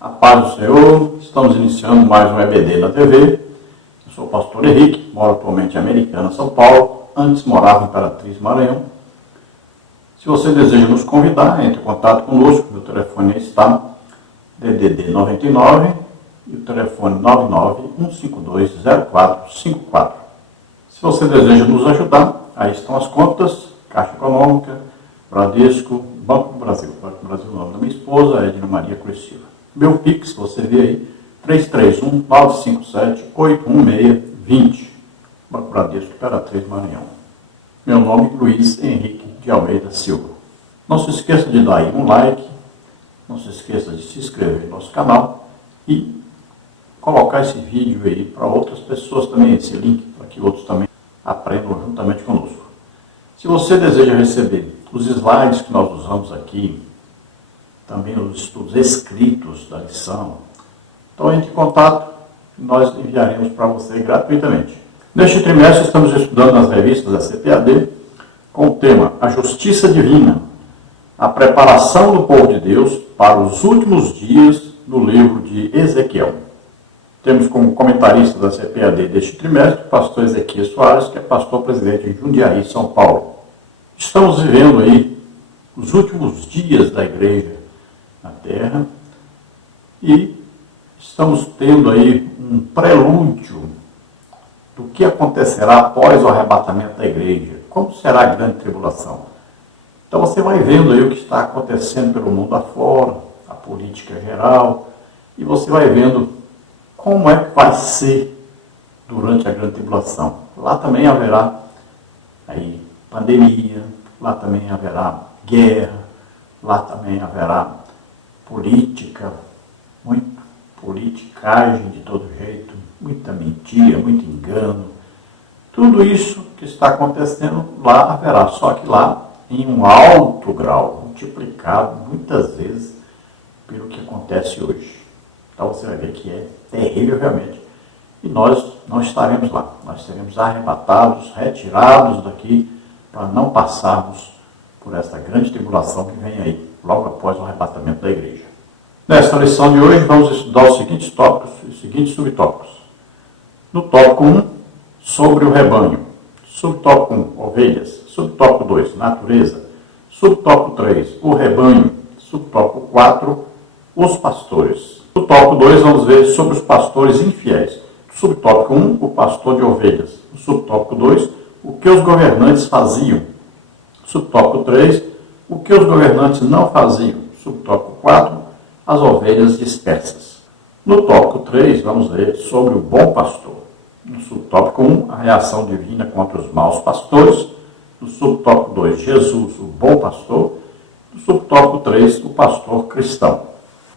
A paz do Senhor, estamos iniciando mais um EBD na TV. Eu sou o pastor Henrique, moro atualmente em Americana, São Paulo. Antes morava em Imperatriz, Maranhão. Se você deseja nos convidar, entre em contato conosco. Meu telefone está DDD 99 e o telefone 991520454. Se você deseja nos ajudar, aí estão as contas: Caixa Econômica, Bradesco, Banco do Brasil. Banco do Brasil, o nome da minha esposa, Edna Maria Cruz Silva. Meu Pix, você vê aí, 331-957-816-20. Banco Bradesco, Imperatriz, Maranhão. Meu nome é Luiz Henrique de Almeida Silva. Não se esqueça de dar aí um like, não se esqueça de se inscrever no nosso canal e colocar esse vídeo aí para outras pessoas também, esse link, para que outros também aprendam juntamente conosco. Se você deseja receber os slides que nós usamos aqui, também os estudos escritos da lição, então entre em contato e nós enviaremos para você gratuitamente. Neste trimestre estamos estudando nas revistas da CPAD com o tema A Justiça Divina, a preparação do povo de Deus para os últimos dias no livro de Ezequiel. Temos como comentarista da CPAD deste trimestre o pastor Ezequiel Soares, que é pastor presidente em Jundiaí, São Paulo. Estamos vivendo aí os últimos dias da igreja na Terra e estamos tendo aí um prelúdio do que acontecerá após o arrebatamento da igreja. Como será a grande tribulação? Então você vai vendo aí o que está acontecendo pelo mundo afora, a política geral, e você vai vendo como é que vai ser durante a grande tribulação. Lá também haverá aí pandemia, lá também haverá guerra, lá também haverá política, muita politicagem de todo jeito, muita mentira, muito engano. Tudo isso que está acontecendo lá haverá, só que lá em um alto grau, multiplicado muitas vezes pelo que acontece hoje. Então você vai ver que é terrível realmente. E nós não estaremos lá, nós seremos arrebatados, retirados daqui, para não passarmos por esta grande tribulação que vem aí, logo após o arrebatamento da igreja. Nesta lição de hoje, vamos estudar os seguintes tópicos e os seguintes subtópicos. No tópico 1, sobre o rebanho. Subtópico 1, ovelhas. Subtópico 2, natureza. Subtópico 3, o rebanho. Subtópico 4, os pastores. No tópico 2, vamos ver sobre os pastores infiéis. Subtópico 1, o pastor de ovelhas. No subtópico 2, o que os governantes faziam. Subtópico 3, o que os governantes não faziam. Subtópico 4, as ovelhas dispersas. No tópico 3, vamos ver sobre o bom pastor. No subtópico 1, a reação divina contra os maus pastores. No subtópico 2, Jesus, o bom pastor. No subtópico 3, o pastor cristão.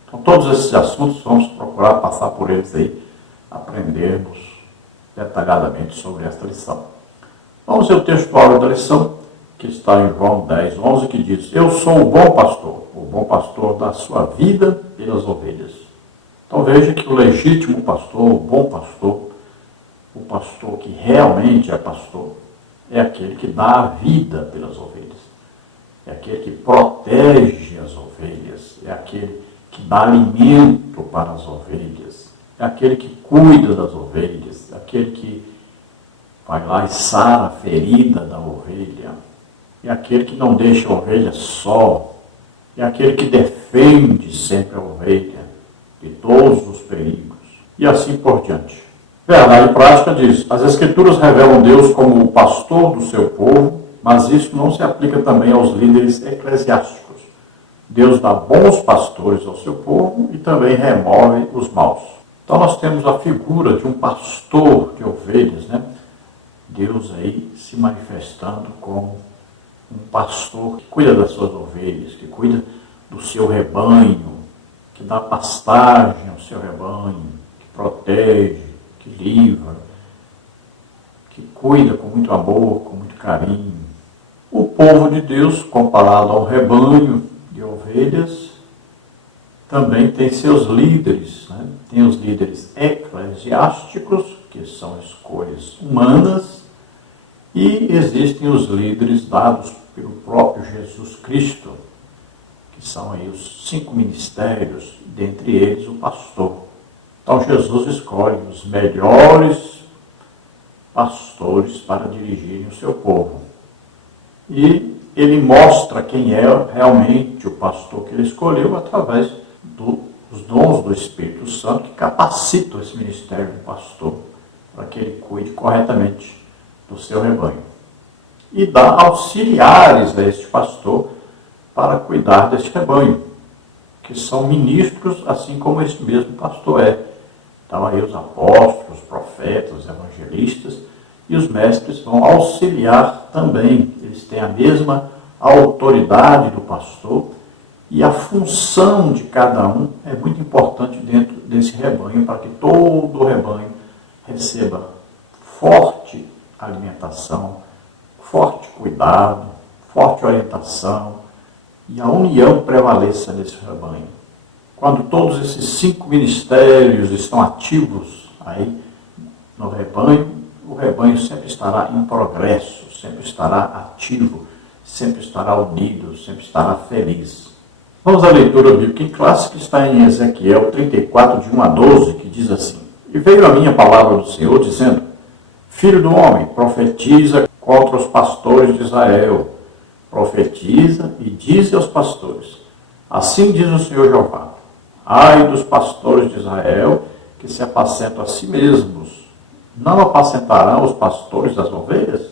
Então, todos esses assuntos, vamos procurar passar por eles aí, aprendermos detalhadamente sobre esta lição. Vamos ver o texto áureo da lição, que está em João 10, 11, que diz: Eu sou o bom pastor dá sua vida pelas ovelhas. Então veja que o legítimo pastor, o bom pastor, o pastor que realmente é pastor, é aquele que dá a vida pelas ovelhas. É aquele que protege as ovelhas. É aquele que dá alimento para as ovelhas. É aquele que cuida das ovelhas. É aquele que vai lá e sara a ferida da ovelha. É aquele que não deixa a ovelha só. É aquele que defende sempre a ovelha de todos os perigos. E assim por diante. Verdade prática diz: as Escrituras revelam Deus como o pastor do seu povo, mas isso não se aplica também aos líderes eclesiásticos. Deus dá bons pastores ao seu povo e também remove os maus. Então nós temos a figura de um pastor de ovelhas, né? Deus aí se manifestando como um pastor que cuida das suas ovelhas, que cuida do seu rebanho, que dá pastagem ao seu rebanho, que protege, que livra, que cuida com muito amor, com muito carinho. O povo de Deus, comparado ao rebanho de ovelhas, também tem seus líderes, né? Tem os líderes eclesiásticos, que são escolhas humanas, e existem os líderes dados pelo próprio Jesus Cristo, que que são aí os 5 ministérios, dentre eles o pastor. Então Jesus escolhe os melhores pastores para dirigirem o seu povo. E ele mostra quem é realmente o pastor que ele escolheu através dos dons do Espírito Santo que capacitam esse ministério do pastor para que ele cuide corretamente do seu rebanho. E dá auxiliares a este pastor para cuidar deste rebanho, que são ministros, assim como esse mesmo pastor é. Então aí os apóstolos, os profetas, os evangelistas e os mestres vão auxiliar também. Eles têm a mesma autoridade do pastor e a função de cada um é muito importante dentro desse rebanho para que todo o rebanho receba forte alimentação, forte cuidado, forte orientação e a união prevaleça nesse rebanho. Quando todos esses 5 ministérios estão ativos aí no rebanho, o rebanho sempre estará em progresso, sempre estará ativo, sempre estará unido, sempre estará feliz. Vamos à leitura bíblica em classe, que está em Ezequiel 34, de 1 a 12, que diz assim: E veio a minha palavra do Senhor, dizendo: Filho do homem, profetiza contra os pastores de Israel. Profetiza e dize aos pastores: Assim diz o Senhor Jeová: Ai dos pastores de Israel, que se apacentam a si mesmos. Não apacentarão os pastores das ovelhas?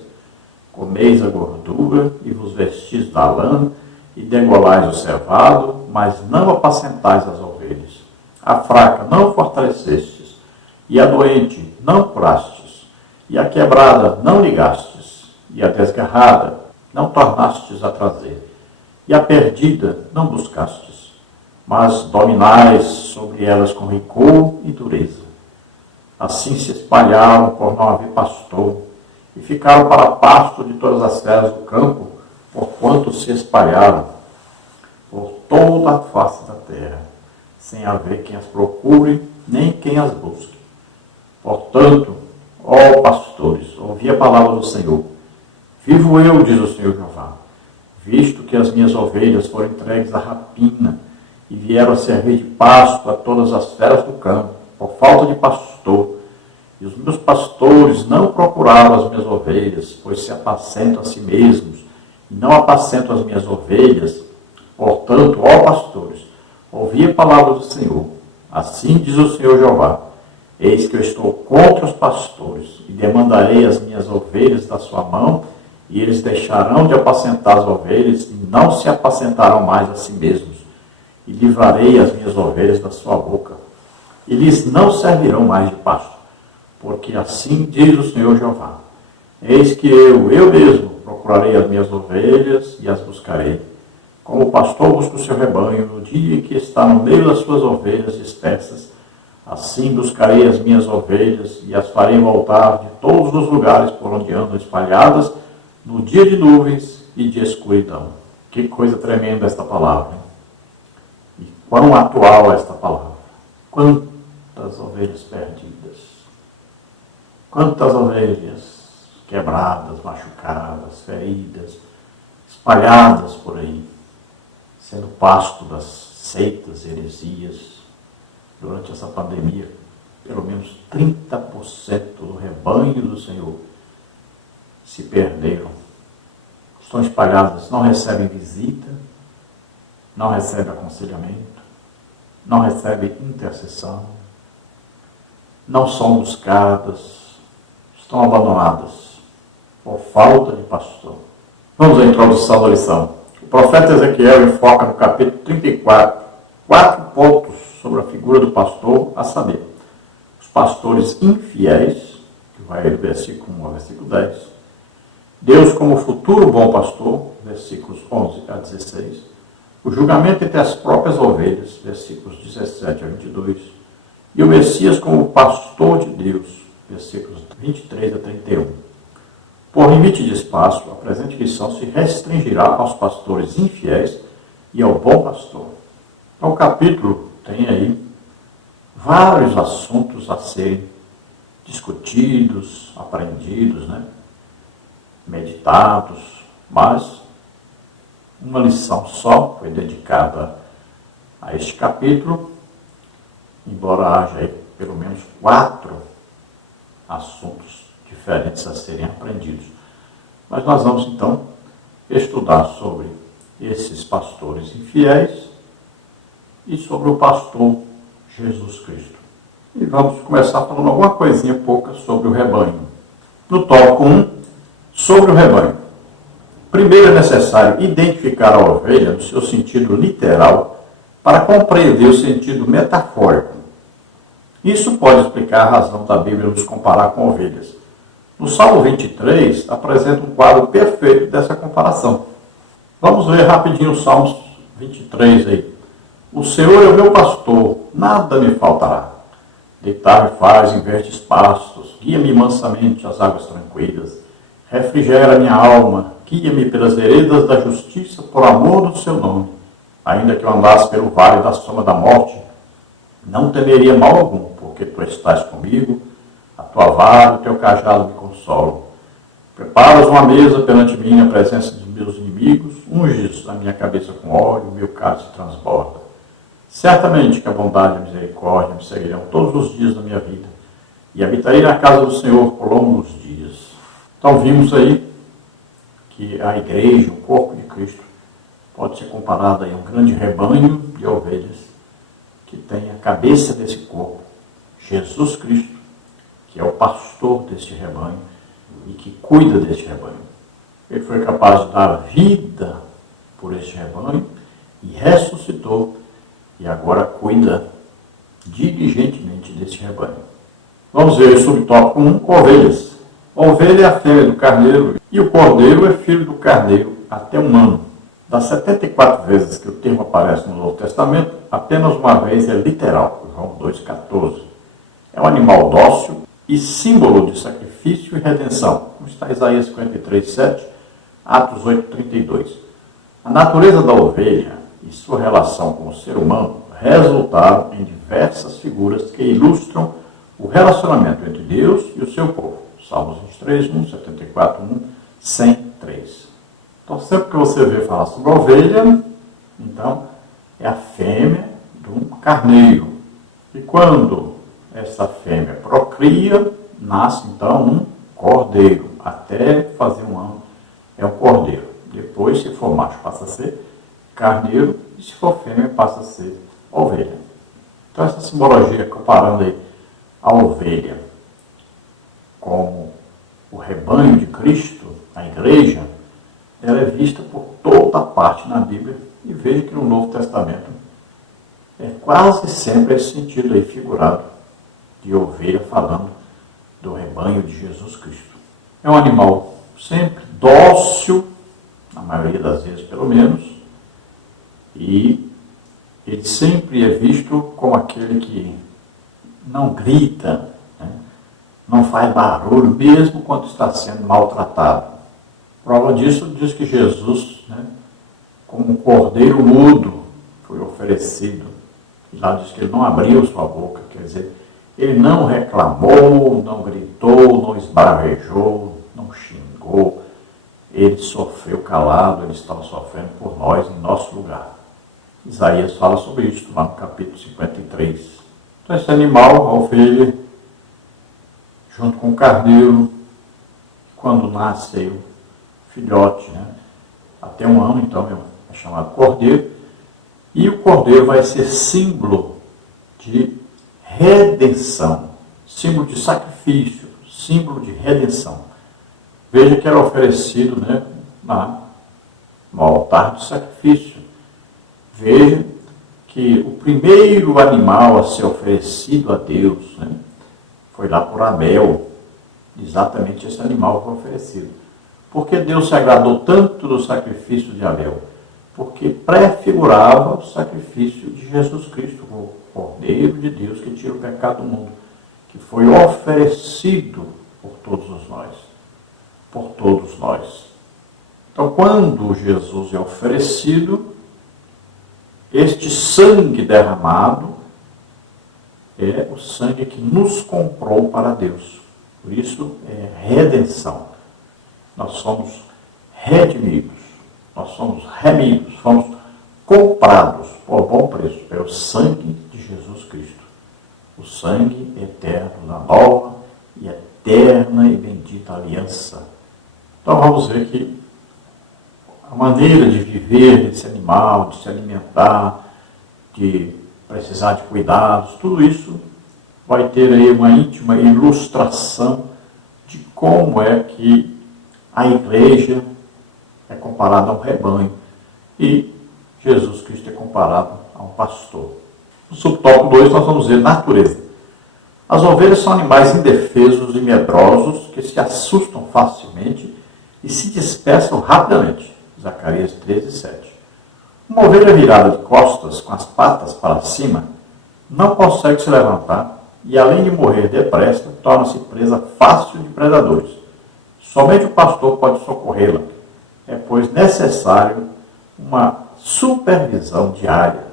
Comeis a gordura e vos vestis da lã e degolais o cevado, mas não apacentais as ovelhas. A fraca não fortalecestes, e a doente não curastes, e a quebrada não ligastes, e a desgarrada não tornastes a trazer, e a perdida não buscastes, mas dominais sobre elas com rigor e dureza. Assim se espalharam por não haver pastor, e ficaram para pasto de todas as feras do campo, porquanto se espalharam por toda a face da terra, sem haver quem as procure, nem quem as busque. Portanto, ó pastores, ouvi a palavra do Senhor. Vivo eu, diz o Senhor Jeová, visto que as minhas ovelhas foram entregues à rapina, e vieram a servir de pasto a todas as feras do campo, por falta de pastor. E os meus pastores não procuraram as minhas ovelhas, pois se apacentam a si mesmos, e não apacentam as minhas ovelhas. Portanto, ó pastores, ouvi a palavra do Senhor. Assim diz o Senhor Jeová: Eis que eu estou contra os pastores, e demandarei as minhas ovelhas da sua mão, e eles deixarão de apacentar as ovelhas, e não se apacentarão mais a si mesmos. E livrarei as minhas ovelhas da sua boca, e lhes não servirão mais de pasto. Porque assim diz o Senhor Jeová: Eis que eu mesmo, procurarei as minhas ovelhas e as buscarei, como o pastor busca o seu rebanho no dia em que está no meio das suas ovelhas dispersas. Assim buscarei as minhas ovelhas e as farei voltar de todos os lugares por onde andam espalhadas, no dia de nuvens e de escuridão. Que coisa tremenda esta palavra, hein? E quão atual esta palavra. Quantas ovelhas perdidas. Quantas ovelhas quebradas, machucadas, feridas, espalhadas por aí, sendo pasto das seitas, heresias. Durante essa pandemia, pelo menos 30% do rebanho do Senhor se perderam. Estão espalhadas, não recebem visita, não recebem aconselhamento, não recebem intercessão, não são buscadas, estão abandonadas por falta de pastor. Vamos à introdução da lição. O profeta Ezequiel enfoca no capítulo 34 4 pontos sobre a figura do pastor, a saber, os pastores infiéis, que vai do versículo 1 ao versículo 10, Deus como futuro bom pastor, versículos 11 a 16, o julgamento entre as próprias ovelhas, versículos 17 a 22, e o Messias como pastor de Deus, versículos 23 a 31. Por limite de espaço, a presente lição se restringirá aos pastores infiéis e ao bom pastor. Então, o capítulo tem aí vários assuntos a serem discutidos, aprendidos, meditados, mas uma lição só foi dedicada a este capítulo, embora haja aí pelo menos 4 assuntos diferentes a serem aprendidos. Mas nós vamos então estudar sobre esses pastores infiéis e sobre o pastor Jesus Cristo. E vamos começar falando alguma coisinha pouca sobre o rebanho. No tópico 1, sobre o rebanho. Primeiro é necessário identificar a ovelha no seu sentido literal para compreender o sentido metafórico. Isso pode explicar a razão da Bíblia nos comparar com ovelhas. No Salmo 23, apresenta um quadro perfeito dessa comparação. Vamos ver rapidinho o Salmo 23 aí. O Senhor é o meu pastor, nada me faltará. Deitar-me faz em verdes pastos, guia-me mansamente às águas tranquilas. Refrigera minha alma, guia-me pelas veredas da justiça, por amor do seu nome. Ainda que eu andasse pelo vale da sombra da morte, não temeria mal algum, porque tu estás comigo, a tua vara e o teu cajado me consolam. Preparas uma mesa perante mim na presença dos meus inimigos, unges a minha cabeça com óleo, o meu cálice transborda. Certamente que a bondade e a misericórdia me seguirão todos os dias da minha vida, e habitarei na casa do Senhor por longos dias. Então vimos aí que a igreja, o corpo de Cristo, pode ser comparada a um grande rebanho de ovelhas que tem a cabeça desse corpo, Jesus Cristo, que é o pastor deste rebanho e que cuida deste rebanho. Ele foi capaz de dar vida por este rebanho e ressuscitou e agora cuida diligentemente deste rebanho. Vamos ver o subtópico 1, ovelhas. A ovelha é a fêmea do carneiro e o cordeiro é filho do carneiro até 1 ano. Das 74 vezes que o termo aparece no Novo Testamento, apenas uma vez é literal, João 2,14. É um animal dócil e símbolo de sacrifício e redenção, como está em Isaías 53,7, Atos 8,32. A natureza da ovelha e sua relação com o ser humano resultaram em diversas figuras que ilustram o relacionamento entre Deus e o seu povo. Salmos 23:1, 74:1, 100:3. Então, sempre que você vê falar sobre a ovelha, então, é a fêmea de um carneiro. E quando essa fêmea procria, nasce, então, um cordeiro. Até fazer 1 ano, é um cordeiro. Depois, se for macho, passa a ser carneiro, e se for fêmea, passa a ser ovelha. Então, essa simbologia, comparando aí a ovelha como o rebanho de Cristo, a igreja, ela é vista por toda parte na Bíblia, e veja que no Novo Testamento é quase sempre esse sentido aí figurado de ovelha falando do rebanho de Jesus Cristo. É um animal sempre dócil, na maioria das vezes pelo menos, e ele sempre é visto como aquele que não grita, né? Não faz barulho, mesmo quando está sendo maltratado. Prova disso diz que Jesus, né, como um cordeiro mudo, foi oferecido. E lá diz que ele não abriu sua boca, quer dizer, ele não reclamou, não gritou, não esbravejou, não xingou. Ele sofreu calado, ele estava sofrendo por nós, em nosso lugar. Isaías fala sobre isso lá no capítulo 53. Então esse animal, a ovelha, junto com o carneiro, quando nasce o filhote, né, até 1 ano, então é chamado cordeiro, e o cordeiro vai ser símbolo de redenção, símbolo de sacrifício, símbolo de redenção. Veja que era oferecido, né, no altar de sacrifício. Veja que o primeiro animal a ser oferecido a Deus, né, foi lá por Abel. Exatamente esse animal foi oferecido. Por que Deus se agradou tanto do sacrifício de Abel? Porque prefigurava o sacrifício de Jesus Cristo, o Cordeiro de Deus que tira o pecado do mundo, que foi oferecido por todos nós. Por todos nós. Então, quando Jesus é oferecido, este sangue derramado é o sangue que nos comprou para Deus. Por isso é redenção. Nós somos redimidos. Nós somos remidos, fomos comprados por bom preço pelo sangue de Jesus Cristo. O sangue eterno da nova e eterna e bendita aliança. Então vamos ver que a maneira de viver desse animal, de se alimentar, de precisar de cuidados, tudo isso vai ter aí uma íntima ilustração de como é que a igreja é comparada a um rebanho e Jesus Cristo é comparado a um pastor. No subtópico 2 nós vamos ver natureza. As ovelhas são animais indefesos e medrosos que se assustam facilmente e se dispersam rapidamente. Zacarias 13:7. Uma ovelha virada de costas, com as patas para cima, não consegue se levantar e, além de morrer depressa, torna-se presa fácil de predadores. Somente o pastor pode socorrê-la. É, pois, necessário uma supervisão diária.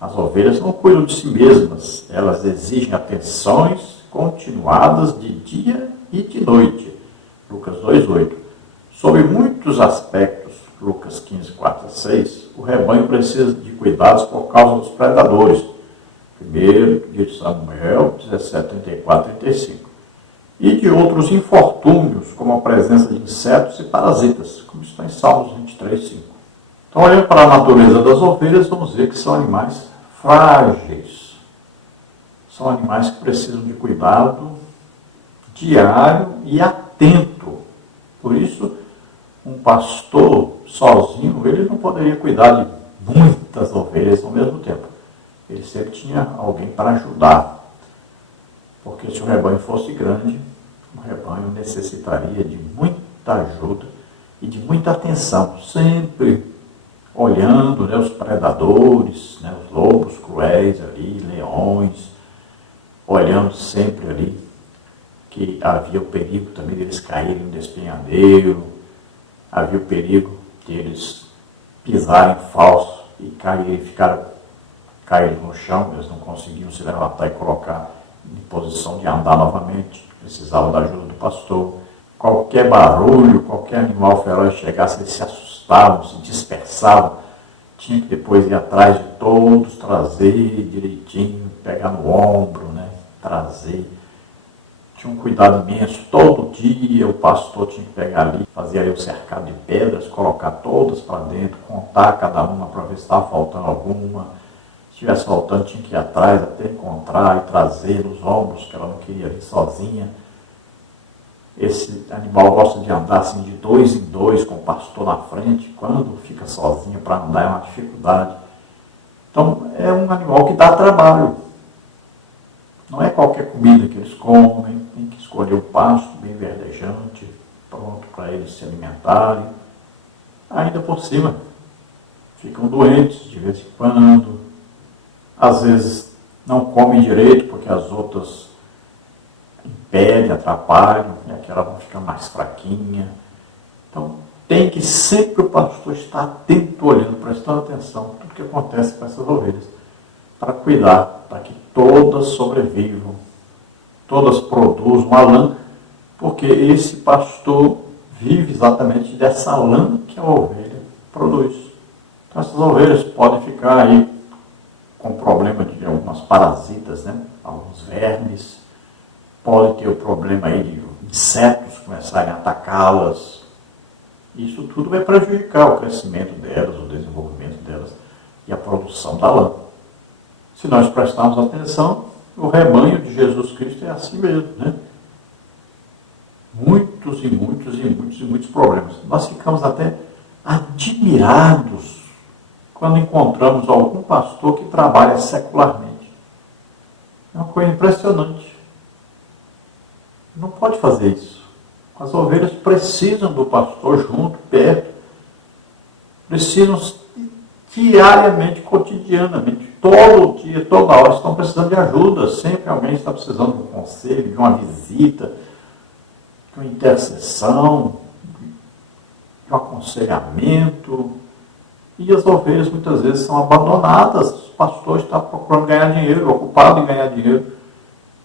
As ovelhas não cuidam de si mesmas, elas exigem atenções continuadas de dia e de noite. Lucas 2:8. Sob muitos aspectos, Lucas 15:4-6, o rebanho precisa de cuidados por causa dos predadores. Primeiro de Samuel 17:34-35. E de outros infortúnios, como a presença de insetos e parasitas, como está em Salmos 23:5. Então, olhando para a natureza das ovelhas, vamos ver que são animais frágeis. São animais que precisam de cuidado diário e atento. Por isso, um pastor sozinho, ele não poderia cuidar de muitas ovelhas ao mesmo tempo. Ele sempre tinha alguém para ajudar. Porque se o rebanho fosse grande, o rebanho necessitaria de muita ajuda e de muita atenção, sempre olhando, os predadores, os lobos cruéis ali, leões, olhando sempre ali que havia o perigo também deles caírem no despenhadeiro, havia o perigo de eles pisarem falso e caírem no chão, eles não conseguiam se levantar e colocar em posição de andar novamente, precisavam da ajuda do pastor. Qualquer barulho, qualquer animal feroz chegasse, eles se assustavam, se dispersavam, tinha que depois ir atrás de todos, trazer direitinho, pegar no ombro, trazer. Tinha um cuidado imenso, todo dia o pastor tinha que pegar ali, fazer aí o cercado de pedras, colocar todas para dentro, contar cada uma para ver se estava faltando alguma. Se estivesse faltando, tinha que ir atrás até encontrar e trazer nos ombros, que ela não queria ir sozinha. Esse animal gosta de andar assim de 2 em 2, com o pastor na frente. Quando fica sozinho para andar é uma dificuldade. Então é um animal que dá trabalho. Não é qualquer comida que eles comem, tem que escolher um pasto bem verdejante, pronto para eles se alimentarem. Ainda por cima, ficam doentes de vez em quando. Às vezes não comem direito porque as outras impedem, atrapalham, e aquela vão ficar mais fraquinha. Então tem que sempre o pastor estar atento, olhando, prestando atenção em tudo que acontece com essas ovelhas, para cuidar, para que todas sobrevivam, todas produzam a lã, porque esse pastor vive exatamente dessa lã que a ovelha produz. Então essas ovelhas podem ficar aí com problema de algumas parasitas, alguns vermes, pode ter o problema aí de insetos começarem a atacá-las. Isso tudo vai prejudicar o crescimento delas, o desenvolvimento delas e a produção da lã. Se nós prestarmos atenção, o rebanho de Jesus Cristo é assim mesmo, Muitos e muitos e muitos e muitos problemas. Nós ficamos até admirados quando encontramos algum pastor que trabalha secularmente. É uma coisa impressionante. Não pode fazer isso. As ovelhas precisam do pastor junto, perto. Precisam diariamente, cotidianamente, todo dia, toda hora, estão precisando de ajuda. Sempre alguém está precisando de um conselho, de uma visita, de uma intercessão, de um aconselhamento. E as ovelhas muitas vezes são abandonadas. O pastor está procurando ganhar dinheiro, ocupado em ganhar dinheiro,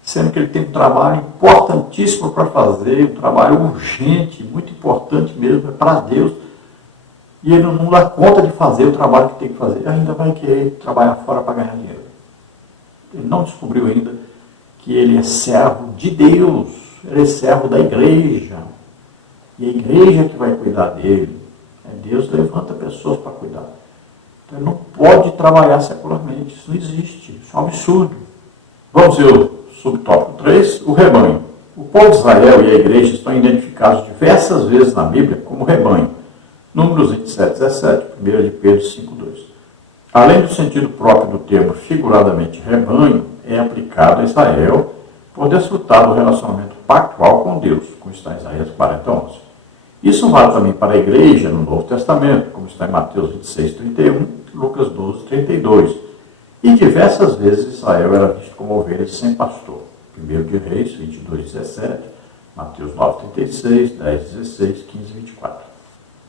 sendo que ele tem um trabalho importantíssimo para fazer, um trabalho urgente, muito importante mesmo, é para Deus. e ele não dá conta de fazer o trabalho que tem que fazer, ainda vai querer trabalhar fora para ganhar dinheiro. Ele não descobriu ainda que ele é servo de Deus, ele é servo da igreja, e a igreja que vai cuidar dele. Deus levanta pessoas para cuidar. Então ele não pode trabalhar secularmente, isso não existe, isso é um absurdo. Vamos ver o subtópico 3, o rebanho. O povo de Israel e a igreja estão identificados diversas vezes na Bíblia como rebanho. Números 27, 17, 1 de Pedro 5, 2. Além do sentido próprio do termo figuradamente rebanho, é aplicado a Israel por desfrutar do relacionamento pactual com Deus, como está em Isaías 40, 11. Isso vale também para a igreja no Novo Testamento, como está em Mateus 26, 31, Lucas 12, 32. E diversas vezes Israel era visto como ovelhas sem pastor. 1 de Reis 22, 17, Mateus 9, 36, 10, 16, 15, 24.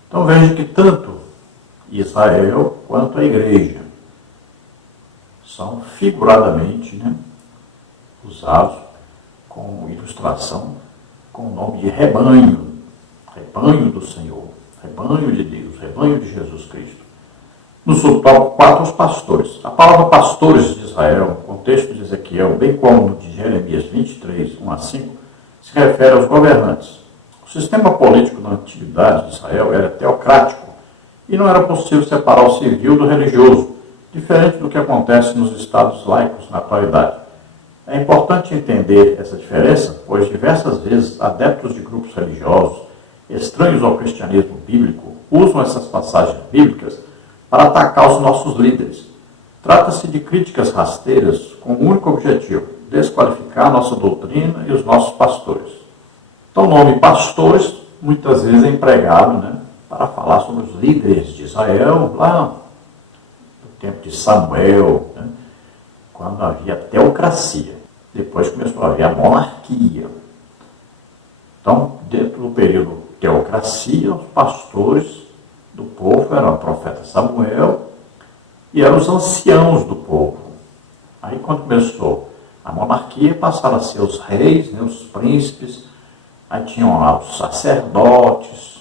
Então veja que tanto Israel quanto a igreja são figuradamente usados como ilustração com o nome de rebanho, rebanho do Senhor, rebanho de Deus, rebanho de Jesus Cristo. No subtópico 4, os pastores. A palavra pastores de Israel, no contexto de Ezequiel, bem como no de Jeremias 23, 1 a 5, se refere aos governantes. O sistema político na antiguidade de Israel era teocrático e não era possível separar o civil do religioso, diferente do que acontece nos estados laicos na atualidade. É importante entender essa diferença, pois diversas vezes adeptos de grupos religiosos, estranhos ao cristianismo bíblico, usam essas passagens bíblicas para atacar os nossos líderes. Trata-se de críticas rasteiras com o único objetivo: desqualificar a nossa doutrina e os nossos pastores. Então, o nome pastores muitas vezes é empregado para falar sobre os líderes de Israel, lá no tempo de Samuel, quando havia teocracia. Depois começou a haver a monarquia. Então, dentro do período teocracia, os pastores do povo eram o profeta Samuel e eram os anciãos do povo. Aí, quando começou a monarquia, passaram a ser os reis, os príncipes, aí tinham lá os sacerdotes,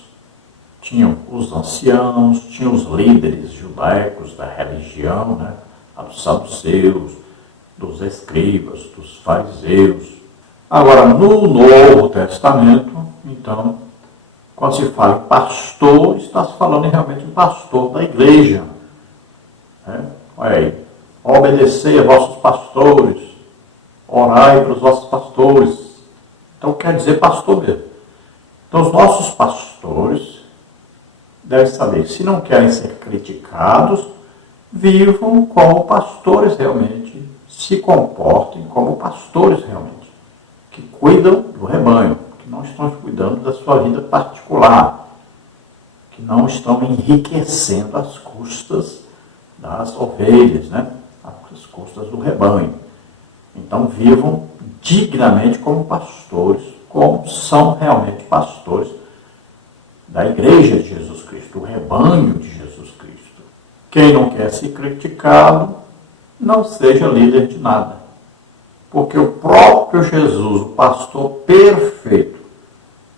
tinham os anciãos, tinham os líderes judaicos da religião, dos saduceus, dos escribas, dos fariseus. Agora, no Novo Testamento, então, quando se fala em pastor, está se falando realmente em pastor da igreja. Olha aí, obedecei a vossos pastores, orai para os vossos pastores. Então quer dizer pastor mesmo. Então os nossos pastores devem saber, se não querem ser criticados, vivam como pastores realmente, se comportem como pastores realmente, que cuidam do rebanho, que não estão cuidando da sua vida particular, que não estão enriquecendo às custas das ovelhas, às custas do rebanho. Então vivam dignamente como pastores, como são realmente pastores da igreja de Jesus Cristo, do rebanho de Jesus Cristo. Quem não quer ser criticado, não seja líder de nada. Porque o próprio Jesus, o pastor perfeito,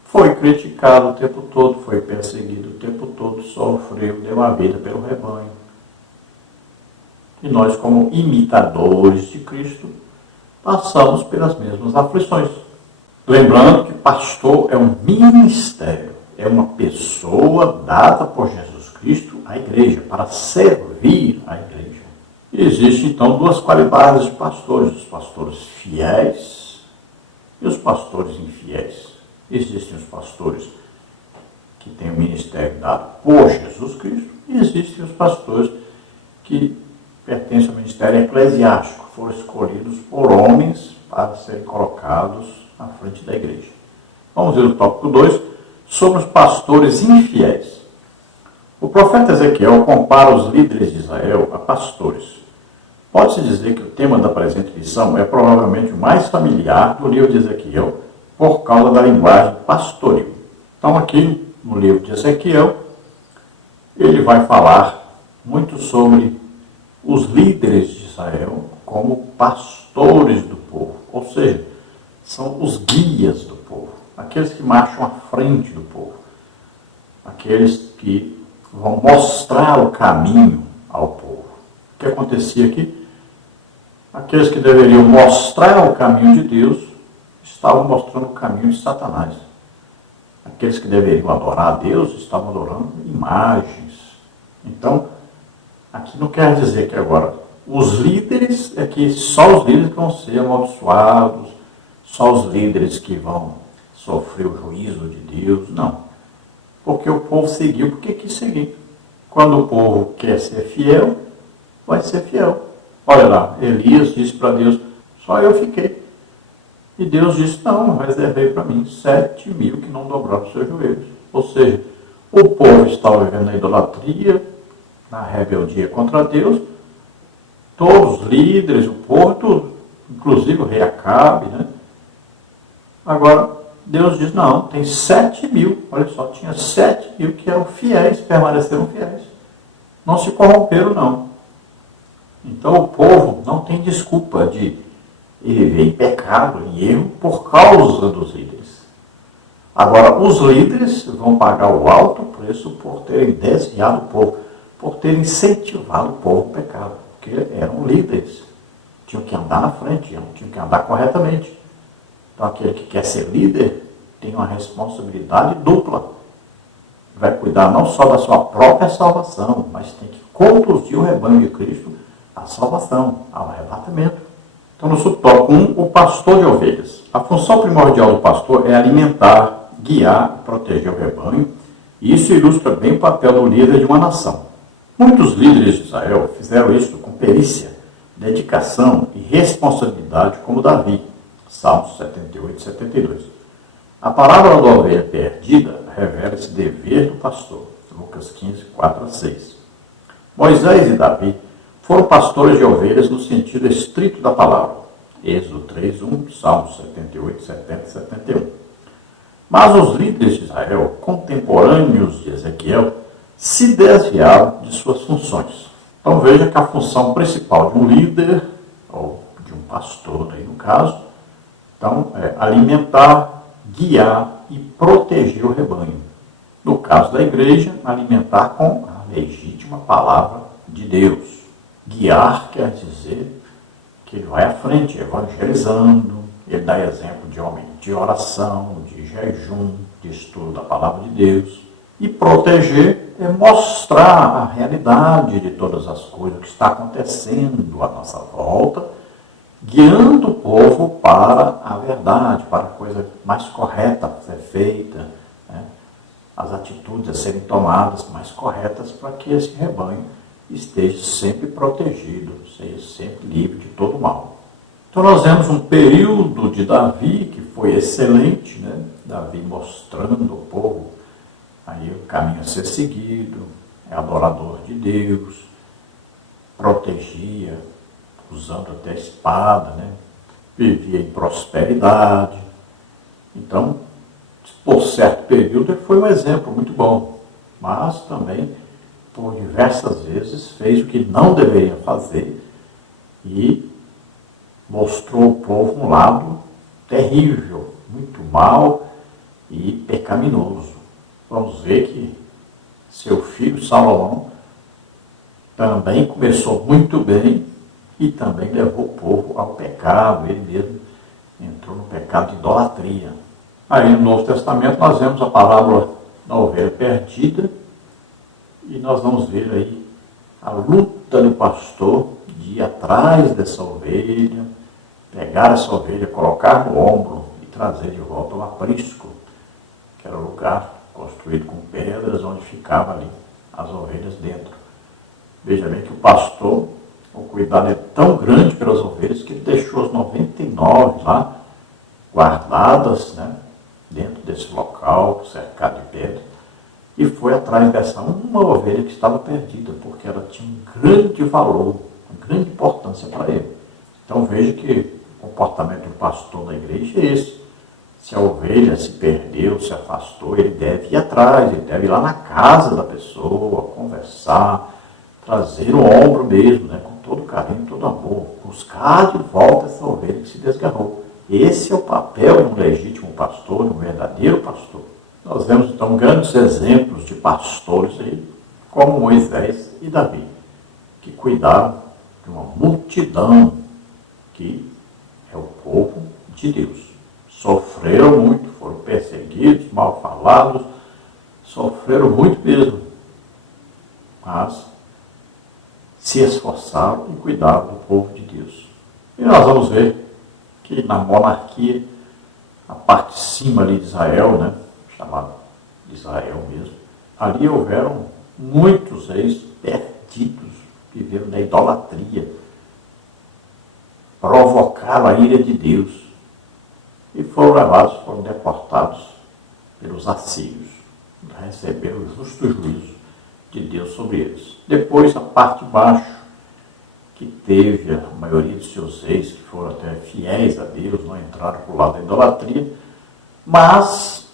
foi criticado o tempo todo, foi perseguido o tempo todo, sofreu, deu a vida pelo rebanho. E nós, como imitadores de Cristo, passamos pelas mesmas aflições. Lembrando que pastor é um ministério, é uma pessoa dada por Jesus Cristo à igreja, para servir a igreja. E existem, então, duas qualidades de pastores: os pastores fiéis e os pastores infiéis. Existem os pastores que têm o ministério dado por Jesus Cristo e existem os pastores que pertencem ao ministério eclesiástico, foram escolhidos por homens para serem colocados à frente da igreja. Vamos ver o tópico 2, sobre os pastores infiéis. O profeta Ezequiel compara os líderes de Israel a pastores. Pode-se dizer que o tema da presente lição é provavelmente o mais familiar do livro de Ezequiel, por causa da linguagem pastoril. Então, aqui no livro de Ezequiel, ele vai falar muito sobre os líderes de Israel como pastores do povo, ou seja, são os guias do povo, aqueles que marcham à frente do povo, aqueles que vão mostrar o caminho ao povo. O que acontecia aqui? Aqueles que deveriam mostrar o caminho de Deus estavam mostrando o caminho de Satanás. Aqueles que deveriam adorar a Deus estavam adorando imagens. Então, aqui não quer dizer que agora os líderes, é que só os líderes que vão ser amaldiçoados, só os líderes que vão sofrer o juízo de Deus, não. Porque o povo seguiu porque quis seguir. Quando o povo quer ser fiel, vai ser fiel. Olha lá, Elias disse para Deus, só eu fiquei. E Deus disse, não, reservei para mim 7.000 que não dobraram os seus joelhos. Ou seja, o povo estava vivendo na idolatria, na rebeldia contra Deus, todos os líderes, o povo, tudo, inclusive o rei Acabe, né? Agora, Deus diz, não, tem 7.000, olha só, tinha 7.000 que eram fiéis, permaneceram fiéis. Não se corromperam, não. Então o povo não tem desculpa de viver em pecado, em erro, por causa dos líderes. Agora, os líderes vão pagar o alto preço por terem desviado o povo, por terem incentivado o povo ao pecado, porque eram líderes. Tinham que andar na frente, tinham que andar corretamente. Então, aquele que quer ser líder tem uma responsabilidade dupla. Vai cuidar não só da sua própria salvação, mas tem que conduzir o rebanho de Cristo à salvação, ao arrebatamento. Então, no subtópico 1, o pastor de ovelhas. A função primordial do pastor é alimentar, guiar e proteger o rebanho, e isso ilustra bem o papel do líder de uma nação. Muitos líderes de Israel fizeram isso com perícia, dedicação e responsabilidade, como Davi, Salmos 78 e 72. A parábola da ovelha perdida revela esse dever do pastor, Lucas 15, 4 a 6. Moisés e Davi foram pastores de ovelhas no sentido estrito da palavra. Êxodo 3, 1, Salmos 78, 70 e 71. Mas os líderes de Israel, contemporâneos de Ezequiel, se desviaram de suas funções. Então veja que a função principal de um líder, ou de um pastor aí no caso, então, é alimentar, guiar e proteger o rebanho. No caso da igreja, alimentar com a legítima palavra de Deus. Guiar quer dizer que ele vai à frente, evangelizando, ele dá exemplo de homem de oração, de jejum, de estudo da palavra de Deus. E proteger é mostrar a realidade de todas as coisas que está acontecendo à nossa volta, guiando o povo para a verdade, para a coisa mais correta a ser feita, né? As atitudes a serem tomadas mais corretas para que esse rebanho esteja sempre protegido, seja sempre livre de todo mal. Então nós vemos um período de Davi que foi excelente, né? Davi mostrando ao povo aí o caminho a ser seguido, é adorador de Deus, protegia, usando até espada, né? Vivia em prosperidade. Então, por certo período, ele foi um exemplo muito bom, mas também, por diversas vezes, fez o que não deveria fazer e mostrou ao povo um lado terrível, muito mau e pecaminoso. Vamos ver que seu filho Salomão também começou muito bem e também levou o povo ao pecado. Ele mesmo entrou no pecado de idolatria. Aí no Novo Testamento nós vemos a parábola da ovelha perdida e nós vamos ver aí a luta do pastor de ir atrás dessa ovelha, pegar essa ovelha, colocar no ombro e trazer de volta ao aprisco, que era o lugar construído com pedras onde ficava ali as ovelhas dentro. Veja bem que o pastor, o cuidado é tão grande pelas ovelhas que ele deixou as 99 lá guardadas, né, dentro desse local, cercado de pedra, e foi atrás dessa uma ovelha que estava perdida, porque ela tinha um grande valor, uma grande importância para ele. Então veja que o comportamento do pastor da igreja é esse. Se a ovelha se perdeu, se afastou, ele deve ir atrás, ele deve ir lá na casa da pessoa, conversar, trazer o ombro mesmo, né, com todo carinho, todo amor, buscar de volta essa ovelha que se desgarrou. Esse é o papel de um legítimo pastor, de um verdadeiro pastor. Nós vemos então grandes exemplos de pastores aí, como Moisés e Davi, que cuidaram de uma multidão que é o povo de Deus. Sofreram muito, foram perseguidos, mal falados, sofreram muito mesmo, mas se esforçaram e cuidaram do povo de Deus. E nós vamos ver que na monarquia, a parte de cima ali de Israel, né, chamado de Israel mesmo, ali houveram muitos reis perdidos, viveram da idolatria, provocaram a ira de Deus e foram levados, foram deportados pelos assírios, receberam o justo juízo de Deus sobre eles. Depois, a parte de baixo, que teve a maioria de seus reis, que foram até fiéis a Deus, não entraram para o lado da idolatria, mas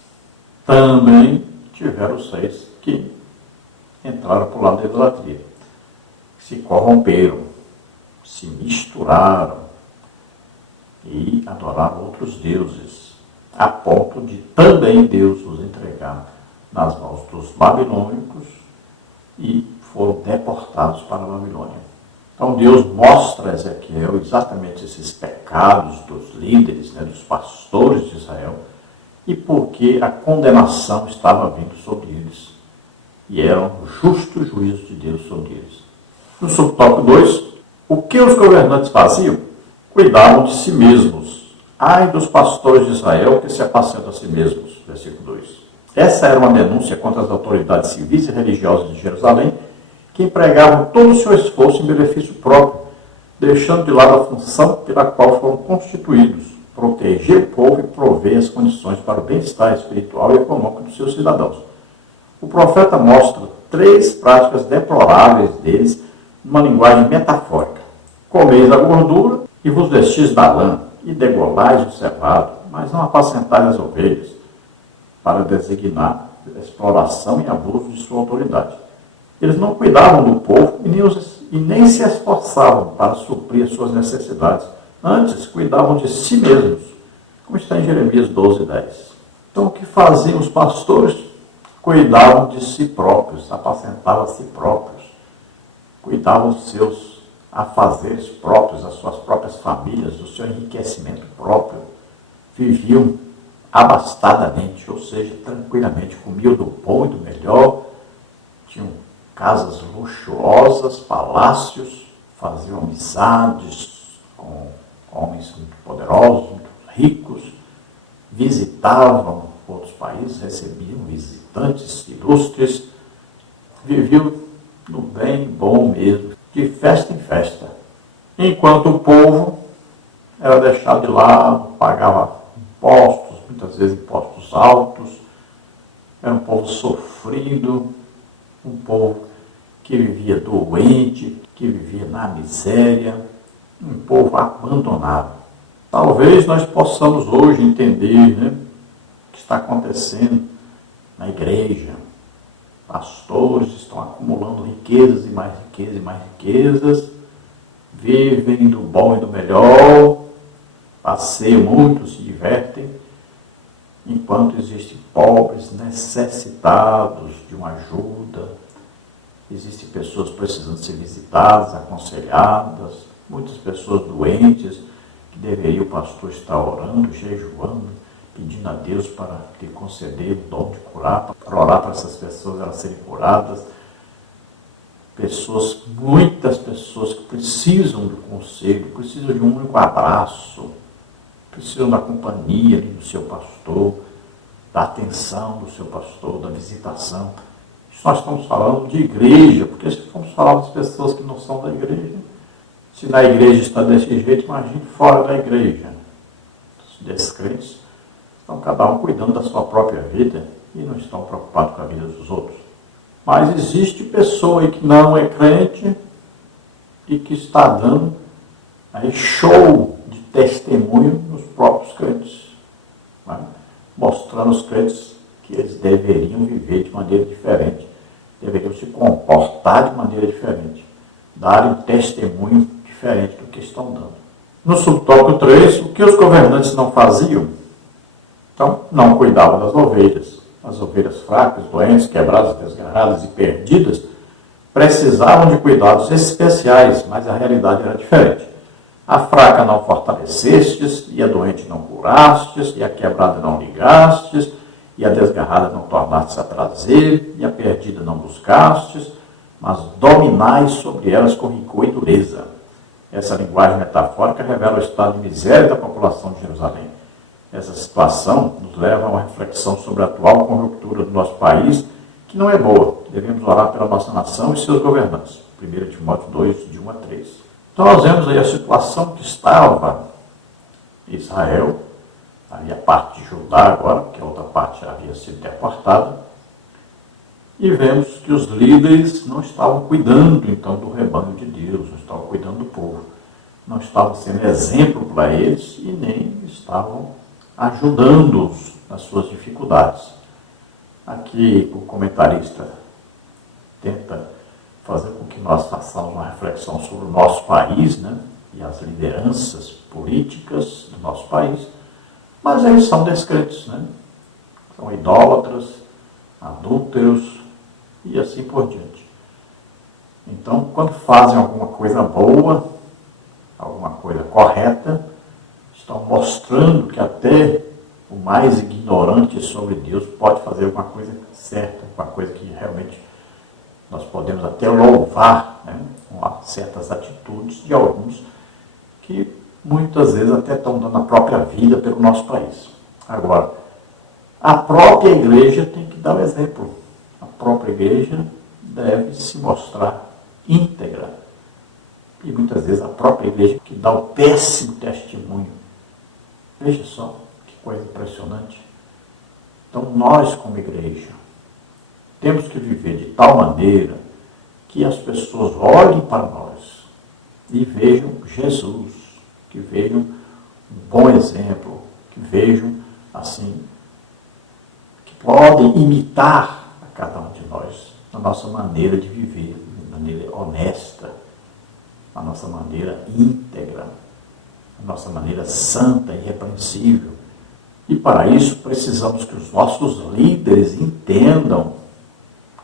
também tiveram os reis que entraram para o lado da idolatria, se corromperam, se misturaram e adoraram outros deuses, a ponto de também Deus os entregar nas mãos dos babilônicos e foram deportados para a Babilônia. Então Deus mostra a Ezequiel exatamente esses pecados dos líderes, né, dos pastores de Israel, e porque a condenação estava vindo sobre eles, e era um justo juízo de Deus sobre eles. No subtópico 2, o que os governantes faziam? Cuidavam de si mesmos. Ai dos pastores de Israel que se apacentam a si mesmos. Versículo 2. Essa era uma denúncia contra as autoridades civis e religiosas de Jerusalém, que empregavam todo o seu esforço em benefício próprio, deixando de lado a função pela qual foram constituídos, proteger o povo e prover as condições para o bem-estar espiritual e econômico dos seus cidadãos. O profeta mostra 3 práticas deploráveis deles numa linguagem metafórica. Comeis a gordura e vos vestis da lã, e degolais o cevado, mas não apacentais as ovelhas, para designar exploração e abuso de sua autoridade. Eles não cuidavam do povo e nem se esforçavam para suprir as suas necessidades. Antes, cuidavam de si mesmos, como está em Jeremias 12:10. Então, o que faziam os pastores? Cuidavam de si próprios, apacentavam a si próprios, cuidavam dos seus afazeres próprios, das suas próprias famílias, do seu enriquecimento próprio. Viviam abastadamente, ou seja, tranquilamente, comiam do bom e do melhor, tinham casas luxuosas, palácios, faziam amizades com homens muito poderosos, muito ricos, visitavam outros países, recebiam visitantes ilustres, viviam no bem e bom mesmo, de festa em festa. Enquanto o povo era deixado de lado, pagava impostos, muitas vezes impostos altos, era um povo sofrido, um povo que vivia doente, que vivia na miséria, um povo abandonado. Talvez nós possamos hoje entender, né, o que está acontecendo na igreja. Pastores estão acumulando riquezas e mais riquezas e mais riquezas, vivem do bom e do melhor, passeiam muito, se divertem, enquanto existem pobres necessitados de uma ajuda, existem pessoas precisando ser visitadas, aconselhadas, muitas pessoas doentes, que deveria o pastor estar orando, jejuando, pedindo a Deus para lhe conceder o dom de curar, para orar para essas pessoas elas serem curadas. Muitas pessoas que precisam do conselho, precisam de um único abraço, precisam da companhia do seu pastor, da atenção do seu pastor, da visitação. Nós estamos falando de igreja, porque se formos falar das pessoas que não são da igreja, se na igreja está desse jeito, imagine fora da igreja. Os descrentes estão cada um cuidando da sua própria vida e não estão preocupados com a vida dos outros. Mas existe pessoa aí que não é crente e que está dando aí show de testemunho nos próprios crentes, né? Mostrando os crentes que eles deveriam viver de maneira diferente, deveriam se comportar de maneira diferente, darem um testemunho diferente do que estão dando. No subtópico 3, o que os governantes não faziam? Então, não cuidavam das ovelhas. As ovelhas fracas, doentes, quebradas, desgarradas e perdidas precisavam de cuidados especiais, mas a realidade era diferente. A fraca não fortalecestes, e a doente não curastes, e a quebrada não ligastes, e a desgarrada não tornastes a trazer, e a perdida não buscastes, mas dominais sobre elas com rigor e dureza. Essa linguagem metafórica revela o estado de miséria da população de Jerusalém. Essa situação nos leva a uma reflexão sobre a atual conjuntura do nosso país, que não é boa. Devemos orar pela nossa nação e seus governantes. 1 Timóteo 2, de 1 a 3. Então nós vemos aí a situação que estava Israel, aí a parte de Judá agora, que a outra parte já havia sido deportada, e vemos que os líderes não estavam cuidando então do rebanho de Deus, não estavam cuidando do povo, não estavam sendo exemplo para eles e nem estavam ajudando-os nas suas dificuldades. Aqui o comentarista tenta fazer com que nós façamos uma reflexão sobre o nosso país, né, e as lideranças políticas do nosso país, mas eles são descrentes, né? São idólatras, adúlteros e assim por diante. Então, quando fazem alguma coisa boa, alguma coisa correta, estão mostrando que até o mais ignorante sobre Deus pode fazer alguma coisa certa, uma coisa que realmente nós podemos até louvar, né, com certas atitudes de alguns que muitas vezes até estão dando a própria vida pelo nosso país. Agora, a própria igreja tem que dar o exemplo. A própria igreja deve se mostrar íntegra. E muitas vezes a própria igreja que dá o péssimo testemunho. Veja só que coisa impressionante. Então nós como igreja temos que viver de tal maneira que as pessoas olhem para nós e vejam Jesus, que vejam um bom exemplo, que vejam assim, que podem imitar a cada um de nós, a nossa maneira de viver, de maneira honesta, a nossa maneira íntegra, a nossa maneira santa e irrepreensível. E para isso precisamos que os nossos líderes entendam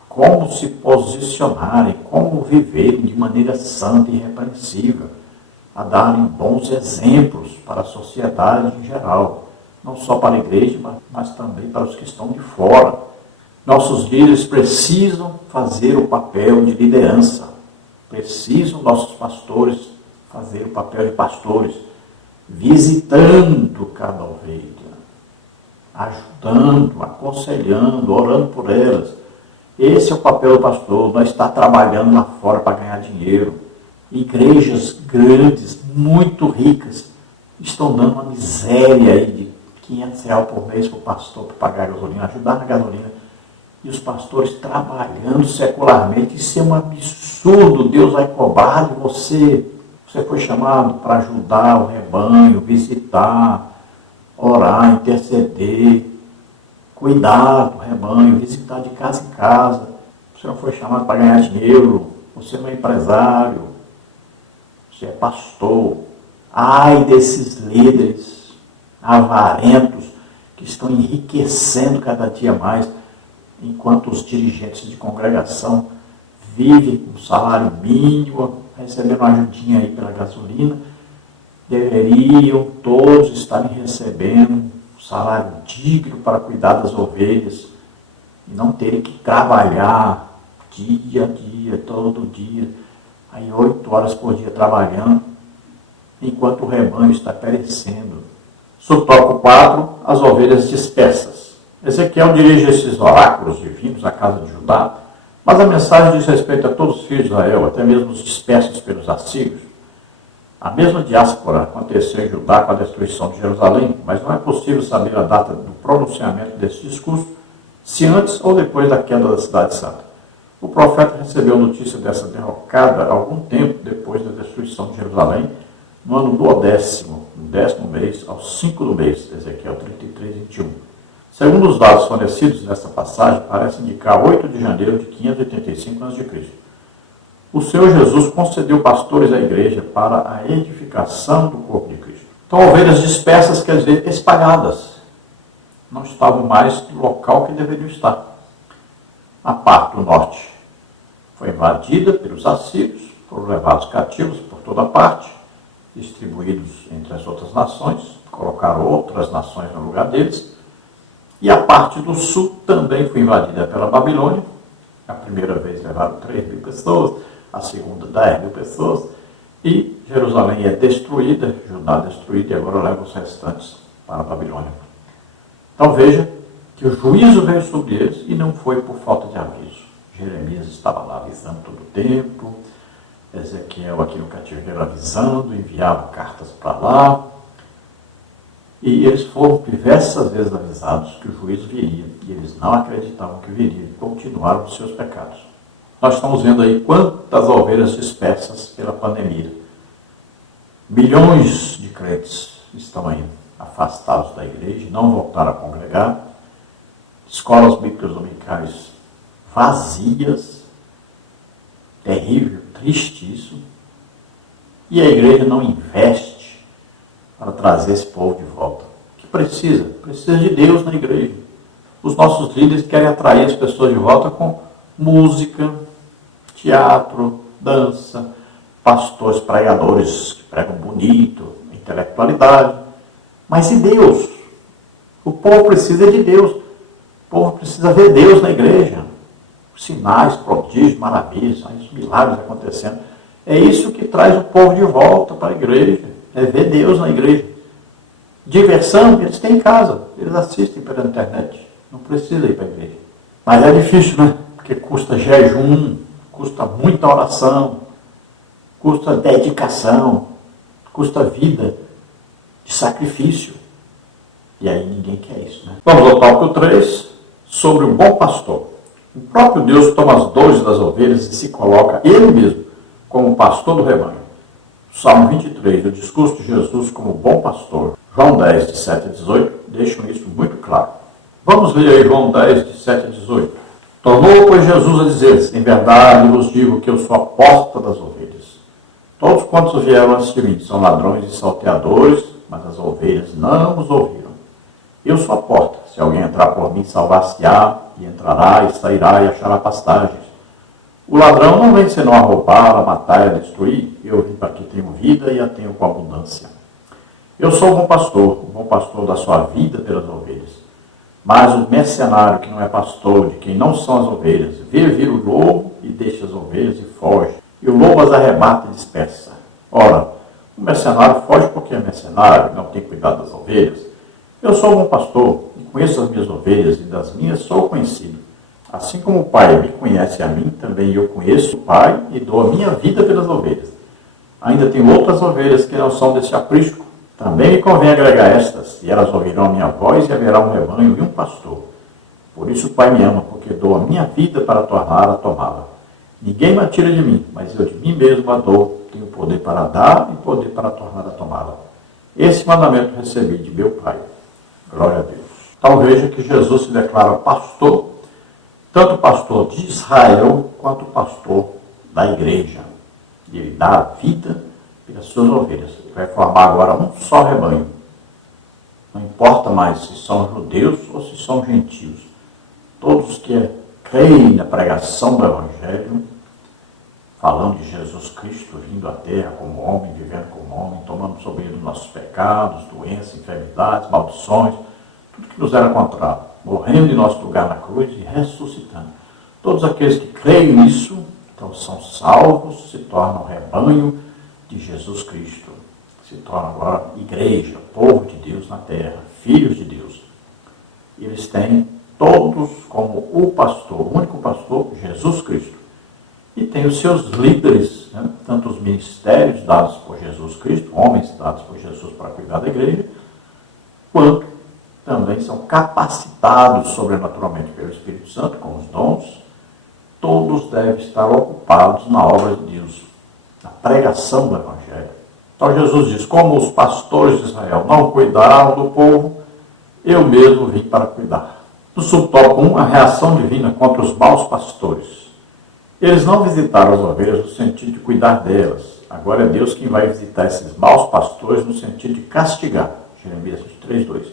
como se posicionarem, como viverem de maneira santa e irrepreensível, a darem bons exemplos para a sociedade em geral, não só para a igreja, mas também para os que estão de fora. Nossos líderes precisam fazer o papel de liderança, precisam nossos pastores fazer o papel de pastores, visitando cada ovelha, ajudando, aconselhando, orando por elas. Esse é o papel do pastor, não está trabalhando lá fora para ganhar dinheiro. Igrejas grandes, muito ricas, estão dando uma miséria aí de R$500 por mês para o pastor para pagar a gasolina, ajudar na gasolina. E os pastores trabalhando secularmente, isso é um absurdo. Deus vai cobrar de você. Você foi chamado para ajudar o rebanho, visitar, orar, interceder, cuidar do rebanho, visitar de casa em casa. Você não foi chamado para ganhar dinheiro, você não é empresário, você é pastor. Ai desses líderes avarentos que estão enriquecendo cada dia mais, enquanto os dirigentes de congregação vivem com salário mínimo, recebendo uma ajudinha aí pela gasolina. Deveriam todos estarem recebendo um salário digno para cuidar das ovelhas e não terem que trabalhar dia a dia, todo dia, aí 8 horas por dia trabalhando, enquanto o rebanho está perecendo. Subtópico 4, as ovelhas dispersas. Ezequiel dirige esses oráculos divinos à casa de Judá, mas a mensagem diz respeito a todos os filhos de Israel, até mesmo os dispersos pelos assírios. A mesma diáspora aconteceu em Judá com a destruição de Jerusalém, mas não é possível saber a data do pronunciamento desse discurso, se antes ou depois da queda da cidade santa. O profeta recebeu notícia dessa derrocada algum tempo depois da destruição de Jerusalém, no ano do 10º, no 10º mês, aos 5 do mês, Ezequiel 33, 21. Segundo os dados fornecidos nesta passagem, parece indicar 8 de janeiro de 585 a.C. O Senhor Jesus concedeu pastores à igreja para a edificação do corpo de Cristo. Então, ovelhas dispersas quer dizer espalhadas. Não estavam mais no local que deveriam estar. A parte do norte Foi invadida pelos assírios, foram levados cativos por toda parte, distribuídos entre as outras nações, colocaram outras nações no lugar deles, e a parte do sul também foi invadida pela Babilônia. A primeira vez levaram 3.000 pessoas, a segunda 10.000 pessoas, e Jerusalém é destruída, Judá destruída, e agora leva os restantes para a Babilônia. Então veja que o juízo veio sobre eles e não foi por falta de aviso. Jeremias estava lá avisando todo o tempo, Ezequiel aqui no cativeiro avisando, enviava cartas para lá, e eles foram diversas vezes avisados que o juízo viria, e eles não acreditavam que viria, e continuaram os seus pecados. Nós estamos vendo aí quantas ovelhas dispersas pela pandemia. Milhões de crentes estão aí afastados da igreja, não voltaram a congregar, escolas bíblicas dominicais vazias, terrível, triste isso, e a igreja não investe para trazer esse povo de volta. O que precisa? Precisa de Deus na igreja. Os nossos líderes querem atrair as pessoas de volta com música, teatro, dança, pastores pregadores que pregam bonito, intelectualidade. Mas e Deus? O povo precisa de Deus. O povo precisa ver Deus na igreja. Sinais, prodígios, maravilhas, milagres acontecendo. É isso que traz o povo de volta para a igreja. É ver Deus na igreja. Diversão, eles têm em casa. Eles assistem pela internet. Não precisa ir para a igreja. Mas é difícil, né? Porque custa jejum, custa muita oração, custa dedicação, custa vida de sacrifício. E aí ninguém quer isso, né? Vamos ao tópico 3, sobre o bom pastor. O próprio Deus toma as dores das ovelhas e se coloca ele mesmo como pastor do rebanho. Salmo 23, o discurso de Jesus como bom pastor. João 10, de 7 a 18, deixam isso muito claro. Vamos ver aí João 10, de 7 a 18. Tornou, pois, Jesus a dizer-lhes: em verdade vos digo que eu sou a porta das ovelhas. Todos quantos vieram antes de mim são ladrões e salteadores, mas as ovelhas não os ouviram. Eu sou a porta. Se alguém entrar por mim, salvar-se-á, e entrará e sairá e achará pastagens. O ladrão não vem senão a roubar, a matar e a destruir. Eu vim para que tenham vida e a tenham com abundância. Eu sou o bom pastor da sua vida pelas ovelhas. Mas o mercenário que não é pastor, de quem não são as ovelhas, vê vir o lobo e deixa as ovelhas e foge. E o lobo as arrebata e dispersa. Ora, o mercenário foge porque é mercenário e não tem cuidado das ovelhas. Eu sou o bom pastor e conheço as minhas ovelhas, e das minhas sou conhecido. Assim como o Pai me conhece a mim, também eu conheço o Pai e dou a minha vida pelas ovelhas. Ainda tenho outras ovelhas que não são desse aprisco. Também me convém agregar estas, e elas ouvirão a minha voz, e haverá um rebanho e um pastor. Por isso o Pai me ama, porque dou a minha vida para tornar a tomá-la. Ninguém me tira de mim, mas eu de mim mesmo a dou. Tenho poder para dar e poder para tornar a tomá-la. Esse mandamento recebi de meu Pai. Glória a Deus. Então veja que Jesus se declara pastor, tanto pastor de Israel, quanto pastor da igreja. E ele dá a vida pelas suas ovelhas. Ele vai formar agora um só rebanho. Não importa mais se são judeus ou se são gentios. Todos que creem na pregação do Evangelho, falando de Jesus Cristo vindo à terra como homem, vivendo como homem, tomando sobre ele nossos pecados, doenças, enfermidades, maldições, tudo que nos era contrário, morrendo em nosso lugar na cruz e ressuscitando. Todos aqueles que creem nisso, então são salvos, se tornam rebanho de Jesus Cristo, se tornam agora igreja, povo de Deus na terra, filhos de Deus. Eles têm todos como o pastor, o único pastor, Jesus Cristo. E tem os seus líderes, né? Tanto os ministérios dados por Jesus Cristo, homens dados por Jesus para cuidar da igreja, quanto também são capacitados sobrenaturalmente pelo Espírito Santo, com os dons. Todos devem estar ocupados na obra de Deus, na pregação do Evangelho. Então Jesus diz: como os pastores de Israel não cuidaram do povo, eu mesmo vim para cuidar. No subtópico 1, a reação divina contra os maus pastores. Eles não visitaram as ovelhas no sentido de cuidar delas. Agora é Deus quem vai visitar esses maus pastores no sentido de castigar. Jeremias 23, 2.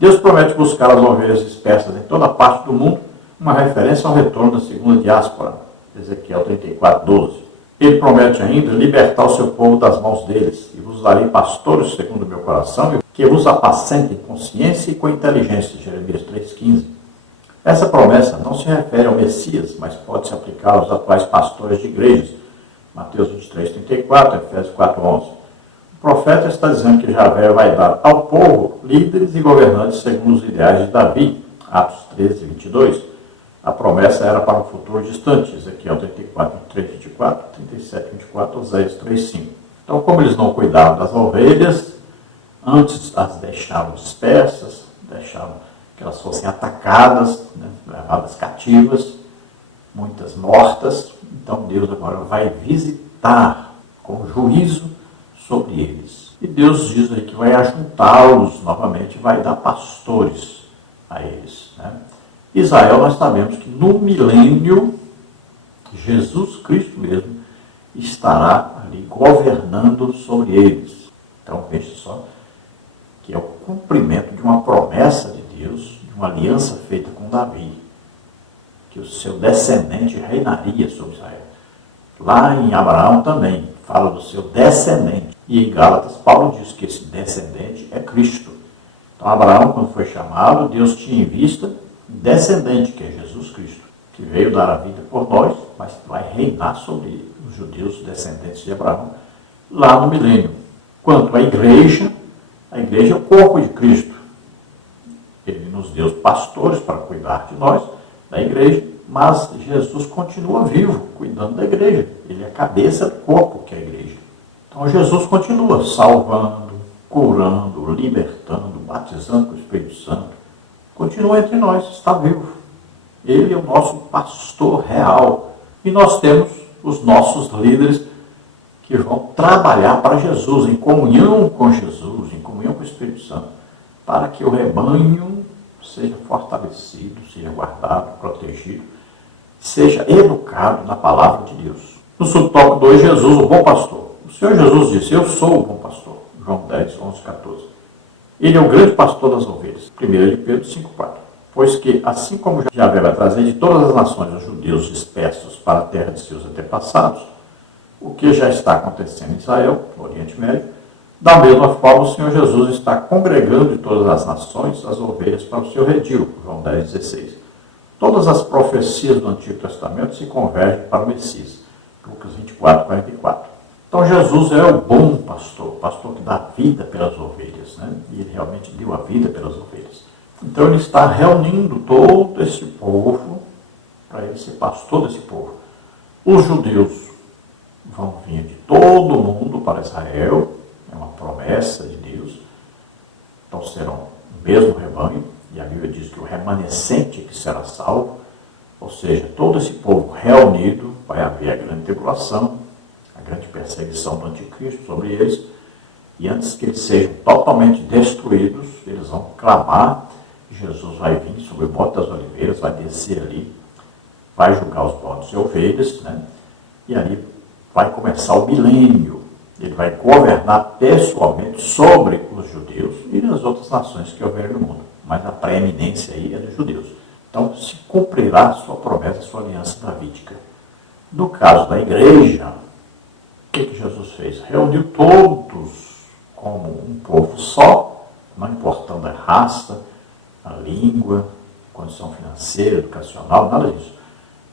Deus promete buscar as ovelhas dispersas em toda parte do mundo, uma referência ao retorno da segunda diáspora. Ezequiel 34, 12. Ele promete ainda libertar o seu povo das mãos deles, e vos darei pastores segundo o meu coração, que vos apacentem com ciência e com inteligência, Jeremias 3,15. Essa promessa não se refere ao Messias, mas pode se aplicar aos atuais pastores de igrejas, Mateus 23, 34, Efésios 4, 11. O profeta está dizendo que Javé vai dar ao povo líderes e governantes segundo os ideais de Davi, Atos 13, 22. A promessa era para um futuro distante, Ezequiel 34, 23, 24, 37, 24, Oséias 3, 5. Então, como eles não cuidavam das ovelhas, antes as deixavam dispersas, deixavam que elas fossem atacadas, levadas cativas, muitas mortas. Então Deus agora vai visitar com juízo sobre eles. E Deus diz aí que vai ajuntá-los novamente, vai dar pastores a eles. Israel, nós sabemos que no milênio, Jesus Cristo mesmo estará ali governando sobre eles. Então veja só que é o cumprimento de uma promessa de Deus, de uma aliança feita com Davi, que o seu descendente reinaria sobre Israel. Lá em Abraão também fala do seu descendente. E em Gálatas, Paulo diz que esse descendente é Cristo. Então Abraão, quando foi chamado, Deus tinha em vista um descendente, que é Jesus Cristo, que veio dar a vida por nós, mas vai reinar sobre os judeus descendentes de Abraão, lá no milênio. Quanto à igreja é o corpo de Cristo. Ele nos deu pastores para cuidar de nós, da igreja, mas Jesus continua vivo, cuidando da igreja. Ele é a cabeça do corpo, que é a igreja. Então Jesus continua salvando, curando, libertando, batizando com o Espírito Santo. Continua entre nós, está vivo. Ele é o nosso pastor real. E nós temos os nossos líderes que vão trabalhar para Jesus, em comunhão com Jesus, em comunhão com o Espírito Santo, para que o rebanho seja fortalecido, seja guardado, protegido, seja educado na palavra de Deus. No subtópico 2, Jesus, o bom pastor. O Senhor Jesus disse, eu sou o bom pastor. João 10, 11, 14. Ele é o grande pastor das ovelhas. 1 de Pedro 5, 4. Pois que, assim como Javé vai trazer de todas as nações os judeus dispersos para a terra de seus antepassados, o que já está acontecendo em Israel, no Oriente Médio, da mesma forma o Senhor Jesus está congregando de todas as nações as ovelhas para o seu redil. João 10, 16. Todas as profecias do Antigo Testamento se convergem para o Messias. Lucas 24, 44. Então Jesus é o bom pastor, o pastor que dá vida pelas ovelhas, E ele realmente deu a vida pelas ovelhas. Então ele está reunindo todo esse povo para ele ser pastor desse povo. Os judeus vão vir de todo o mundo para Israel, é uma promessa de Deus. Então serão o mesmo rebanho, e a Bíblia diz que o remanescente que será salvo, ou seja, todo esse povo reunido, vai haver a grande tribulação, a grande perseguição do anticristo sobre eles, e antes que eles sejam totalmente destruídos, eles vão clamar, Jesus vai vir sobre o Monte das Oliveiras, vai descer ali, vai julgar os bodes e ovelhas, E ali vai começar o milênio. Ele vai governar pessoalmente sobre os judeus e as outras nações que houverem no mundo. Mas a preeminência aí é dos judeus. Então se cumprirá sua promessa, sua aliança davídica. No caso da igreja, o que Jesus fez? Reuniu todos como um povo só, não importando a raça, a língua, condição financeira, educacional, nada disso.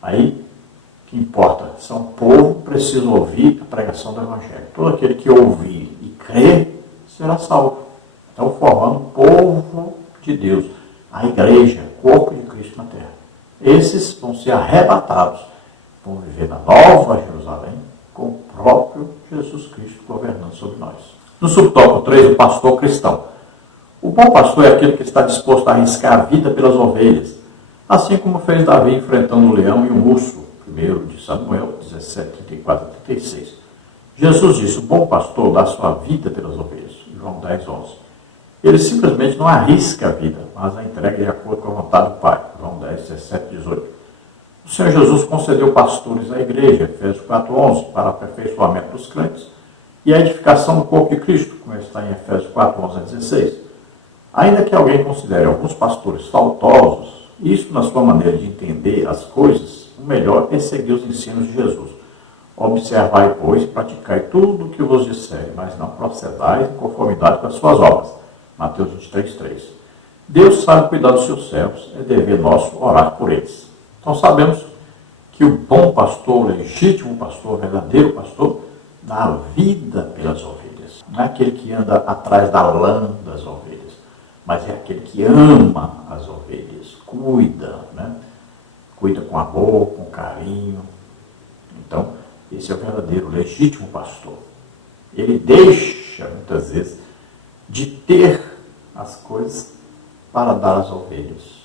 Aí, o que importa, se é um povo, precisa ouvir a pregação do Evangelho. Todo aquele que ouvir e crer, será salvo. Então, formando o povo de Deus, a igreja, o corpo de Cristo na terra. Esses vão ser arrebatados, vão viver na nova Jerusalém, com o próprio Jesus Cristo governando sobre nós. No subtópico 3, o pastor cristão. O bom pastor é aquele que está disposto a arriscar a vida pelas ovelhas, assim como fez Davi enfrentando o leão e o urso, 1 de Samuel 17, 34 a 36. Jesus disse, o bom pastor dá sua vida pelas ovelhas, João 10, 11. Ele simplesmente não arrisca a vida, mas a entrega de acordo com a vontade do Pai, João 10, 17, 18. O Senhor Jesus concedeu pastores à igreja, Efésios 4, 11, para o aperfeiçoamento dos crentes e a edificação do corpo de Cristo, como está em Efésios 4, 11 a 16. Ainda que alguém considere alguns pastores faltosos, Isso, na sua maneira de entender as coisas, o melhor é seguir os ensinos de Jesus. Observai, pois, e praticai tudo o que vos disser, mas não procedais em conformidade com as suas obras. Mateus 23:3. Deus sabe cuidar dos seus servos, é dever nosso orar por eles. Então sabemos que o bom pastor, o legítimo pastor, o verdadeiro pastor, dá a vida pelas ovelhas. Não é aquele que anda atrás da lã das ovelhas, mas é aquele que ama as ovelhas, cuida, né? Cuida com amor, com carinho. Então, esse é o verdadeiro, legítimo pastor. Ele deixa, muitas vezes, de ter as coisas para dar às ovelhas.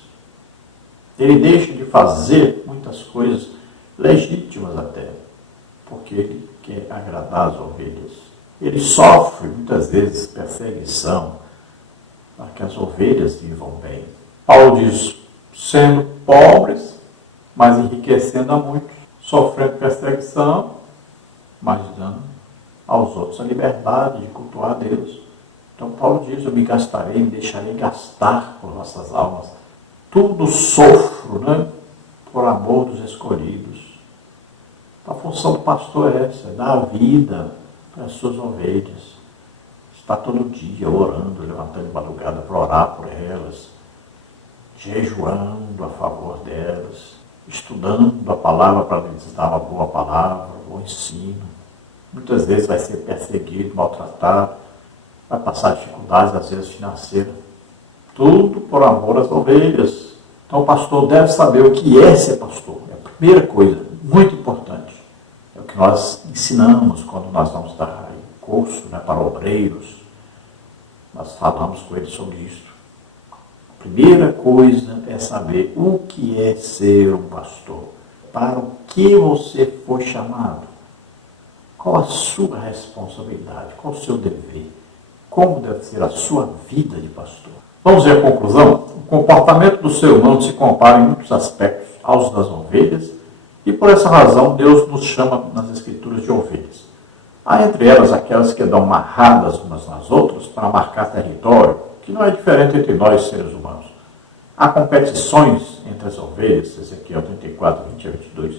Ele deixa de fazer muitas coisas legítimas até, porque ele quer agradar as ovelhas. Ele sofre, muitas vezes, perseguição para que as ovelhas vivam bem. Paulo diz, sendo pobres, mas enriquecendo a muitos, sofrendo perseguição, mas dando aos outros a liberdade de cultuar a Deus. Então Paulo diz, eu me gastarei, me deixarei gastar por nossas almas. Tudo sofro, né? Por amor dos escolhidos. A função do pastor é essa, é dar a vida para as suas ovelhas. Está todo dia orando, levantando de madrugada para orar por elas, jejuando a favor delas, estudando a palavra para lhes dar uma boa palavra, um bom ensino. Muitas vezes vai ser perseguido, maltratado, vai passar dificuldades, às vezes financeiras. Tudo por amor às ovelhas. Então o pastor deve saber o que é ser pastor. É a primeira coisa, muito importante. É o que nós ensinamos quando nós vamos dar curso, né, para obreiros. Nós falamos com eles sobre isso. A primeira coisa é saber o que é ser um pastor. Para o que você foi chamado. Qual a sua responsabilidade? Qual o seu dever? Como deve ser a sua vida de pastor? Vamos ver a conclusão? O comportamento do ser humano se compara em muitos aspectos aos das ovelhas e por essa razão Deus nos chama nas Escrituras de ovelhas. Há entre elas aquelas que dão marradas umas nas outras para marcar território, que não é diferente entre nós seres humanos. Há competições entre as ovelhas, Ezequiel 34, 20 a 22.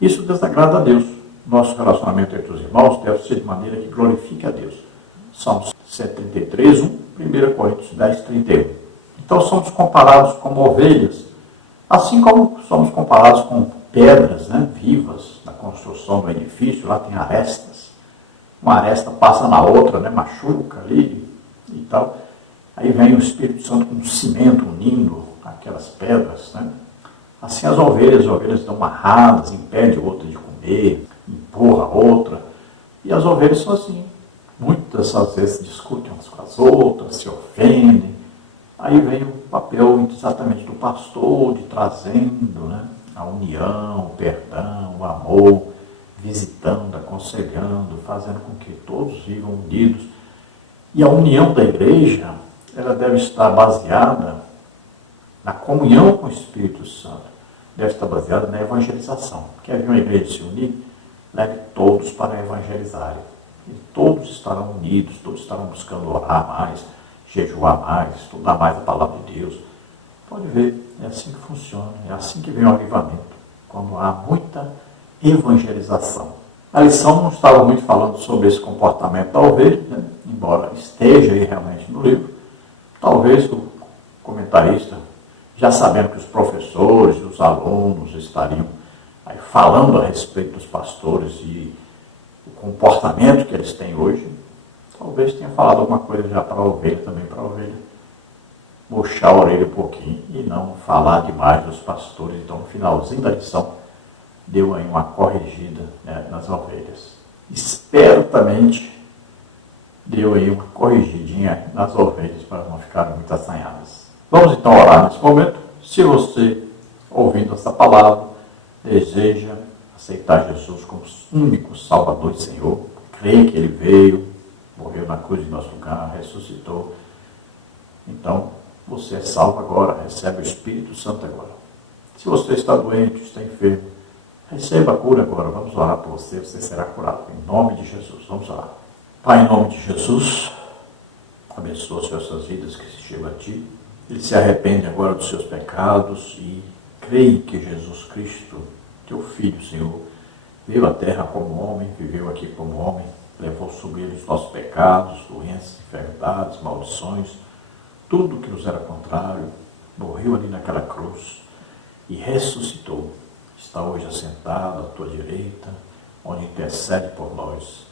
Isso desagrada a Deus. Nosso relacionamento entre os irmãos deve ser de maneira que glorifique a Deus. Salmos 133, 1, 1 Coríntios 10, 31. Então somos comparados como ovelhas, assim como somos comparados com pedras, né, vivas na construção do edifício. Lá tem arestas. Uma aresta passa na outra, né, machuca ali e tal. Aí vem o Espírito Santo com um cimento unindo aquelas pedras, né? Assim as ovelhas estão amarradas, impede outra de comer, empurra a outra. E as ovelhas são assim. Muitas às vezes discutem umas com as outras, se ofendem. Aí vem o papel exatamente do pastor, de trazendo, né, a união, o perdão, o amor, visitando, aconselhando, fazendo com que todos vivam unidos. E a união da igreja, ela deve estar baseada na comunhão com o Espírito Santo. Deve estar baseada na evangelização. Quer ver uma igreja se unir? Leve todos para evangelizarem. E todos estarão unidos, todos estarão buscando orar mais, jejuar mais, estudar mais a palavra de Deus. Pode ver, é assim que funciona, é assim que vem o avivamento, quando há muita evangelização. A lição não estava muito falando sobre esse comportamento da ovelha, né? Embora esteja aí realmente no livro. Talvez o comentarista, já sabendo que os professores e os alunos estariam aí falando a respeito dos pastores e o comportamento que eles têm hoje, talvez tenha falado alguma coisa já para a ovelha, também para a ovelha murchar a orelha um pouquinho e não falar demais dos pastores. Então, no finalzinho da lição, deu aí uma corrigida, né, nas ovelhas. Espertamente, deu aí uma corrigidinha nas ovelhas para não ficarem muito assanhadas. Vamos então orar nesse momento. Se você, ouvindo essa palavra, deseja aceitar Jesus como único Salvador e Senhor, crê que Ele veio, morreu na cruz em nosso lugar, ressuscitou, então você é salvo agora, recebe o Espírito Santo agora. Se você está doente, está enfermo, receba a cura agora. Vamos orar por você, você será curado. Em nome de Jesus, vamos orar. Pai, em nome de Jesus, abençoa as suas vidas que se chegam a Ti. Ele se arrepende agora dos seus pecados e crê que Jesus Cristo, teu Filho, Senhor, veio à terra como homem, viveu aqui como homem, levou sobre ele os nossos pecados, doenças, enfermidades, maldições, tudo que nos era contrário, morreu ali naquela cruz e ressuscitou. Está hoje assentado à tua direita, onde intercede por nós.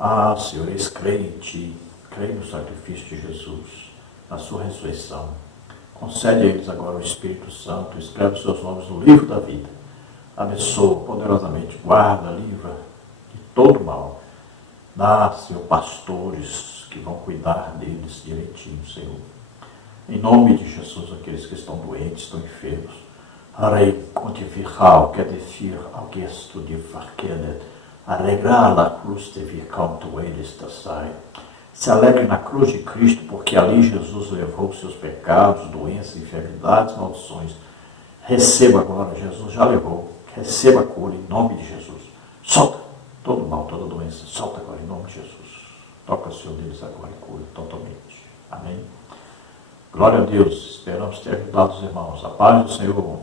Ah, Senhor, eles creem em Ti, creem no sacrifício de Jesus, na sua ressurreição. Concede a eles agora o Espírito Santo, escreve os seus nomes no livro da vida. Abençoa poderosamente, guarda, livra de todo mal. Dá, Senhor, pastores que vão cuidar deles direitinho, Senhor. Em nome de Jesus, aqueles que estão doentes, estão enfermos. Harei quantificar, quer dizer, ao gesto de verkedet, arregrar a cruz de vircanto eles da sai. Se alegre na cruz de Cristo, porque ali Jesus levou os seus pecados, doenças, enfermidades, maldições. Receba agora, Jesus já levou. Receba a cura em nome de Jesus. Solta todo mal, toda doença. Solta agora em nome de Jesus. Toca o Senhor deles agora e cura totalmente. Amém. Glória a Deus. Esperamos ter ajudado os irmãos. A paz do Senhor.